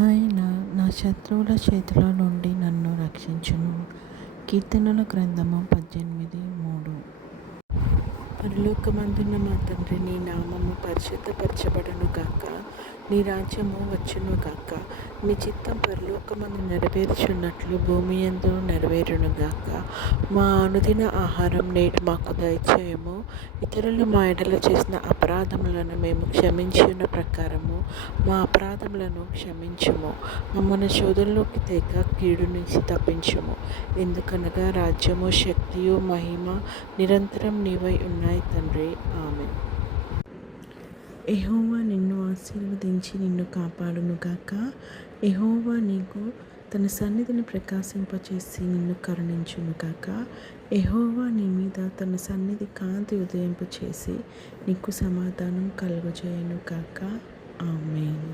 ఆయన నా శత్రువుల చేతుల నుండి నన్ను రక్షించును. కీర్తనల గ్రంథము 18:3. పరలోకమందున్న మా తండ్రి, నీ నామము పరిశుద్ధపరచబడును గాక. నీ రాజ్యము వచ్చును గాక. నీ చిత్తం పరలోకమందు నెరవేర్చున్నట్లు భూమి యందు నెరవేరును గాక. మా అనుదిన ఆహారం నేడు మాకు దయచేయము. ఇతరులు మా ఎడల చేసిన అపరాధములను మేము క్షమించిన ప్రకారము మా అపరాధములను క్షమించుము. మమ్మల్ని శోధనలోకి తేక కీడు నుంచి తప్పించుము. ఎందుకనగా రాజ్యము, శక్తియు, మహిమ నిరంతరం నీవై ఉన్నాయి తండ్రి. ఆమేన్. యెహోవా నిన్ను ఆశీర్వదించి నిన్ను కాపాడును గాక. యెహోవా నీకు తన సన్నిధిని ప్రకాశింపచేసి నిన్ను కరుణించును గాక. యెహోవా నీ మీద తన సన్నిధి కాంతి ఉదయింపచేసి నీకు సమాధానం కలుగజేయును గాక. ఆమేన్.